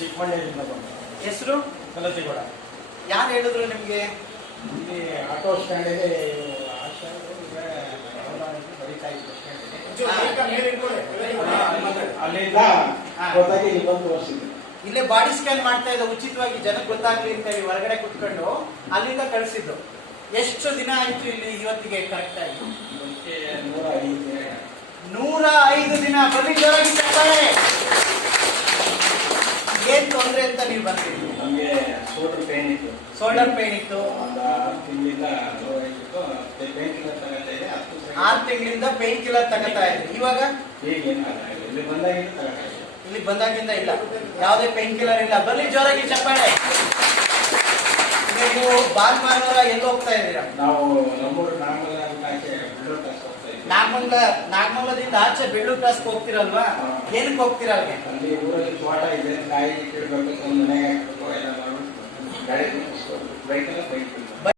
ಚಿಕ್ಕಮಂಡ್ಯದಿಂದ ಬಂದು. ಹೆಸರು ಕಲಸಿಗೌಡ. ಯಾರು ಹೇಳಿದ್ರು ನಿಮ್ಗೆ? ಇಲ್ಲಿ ಆಟೋ ಸ್ಟ್ಯಾಂಡಿಗೆ ಬರೀತಾ ಇತ್ತು. ಅಲ್ಲಿಂದ ಗೊತ್ತಾಗಿ ಇಲ್ಲಿ ಬಂದು ತೋರಿಸಿದ್ರು. ಇಲ್ಲೇ ಬಾಡಿ ಸ್ಕ್ಯಾನ್ ಮಾಡ್ತಾ ಇದ್ದ ಉಚಿತವಾಗಿ ಜನಕ್ಕೆ ಗೊತ್ತಾಗ್ಲಿ ಅಂತ ಹೇಳಿ ಹೊರಗಡೆ ಕುತ್ಕೊಂಡು ಅಲ್ಲಿಂದ ಕಳಿಸಿದ್ದು. ಎಷ್ಟು ದಿನ ಆಯ್ತು ಇಲ್ಲಿ ಇವತ್ತಿಗೆ? ಕರೆಕ್ಟ್ ಆಗಿ 105 ದಿನ. ಬನ್ನಿ ಜೋರಾಗಿ ಚಪ್ಪಾಳೆ. ಏನ್ ತೊಂದ್ರೆ ಅಂತ ನೀವು ಬರ್ತೀವಿ? ನಮಗೆ ಶೋಲ್ಡರ್ ಪೇನ್ ಇತ್ತು. ಶೋಲ್ಡರ್ ಪೇನ್ ಇತ್ತು. ಒಂದು 6 ತಿಂಗಳಿಂದ ಪೇನ್ ಕಿಲ್ಲರ್ ತಗೋತಾ ಇದೆ. 6 ತಿಂಗಳಿಂದ ಪೇನ್ ಕಿಲ್ಲರ್ ತಗೋತಾ ಇದ್ರಿ. ಇವಾಗ ಇಲ್ಲಿ ಬಂದಾಗಿಂದ ತಗೋತಾ ಇದೆ. ಇಲ್ಲಿ ಬಂದಾಗಿಂದ ಇಲ್ಲ, ಯಾವುದೇ ಪೇನ್ ಕಿಲ್ಲರ್ ಇಲ್ಲ. ಬನ್ನಿ ಜೋರಾಗಿ ಚಪ್ಪಾಳೆ. ನೀವು ಭಾನುವಾರ ಎಲ್ಲಿ ಹೋಗ್ತಾ ಇದ್ದೀರಾ? ನಾವು ನಮ್ಮೂರು ನಾಗಮಂಗಲದಿಂದ ಆಚೆ ಬೆಳ್ಳೂರು ಕ್ರಾಸ್ ಹೋಗ್ತಿರಲ್ವಾ? ಏನಕ್ಕೆ ಹೋಗ್ತೀರಾ ಅಲ್ಲಿಗೆ? ಅಲ್ಲಿ ಊರಲ್ಲಿ ತೋಟ ಇದೆ, ಕಾಯಿ ಕಿಡ್ಬೇಕು, ಮನೆಗೆ ಹಾಕ್ಬೇಕು, ಎಲ್ಲ ಮಾಡ್ಬಿಟ್ಟು ಗಾಡಿ ಬೈಕ್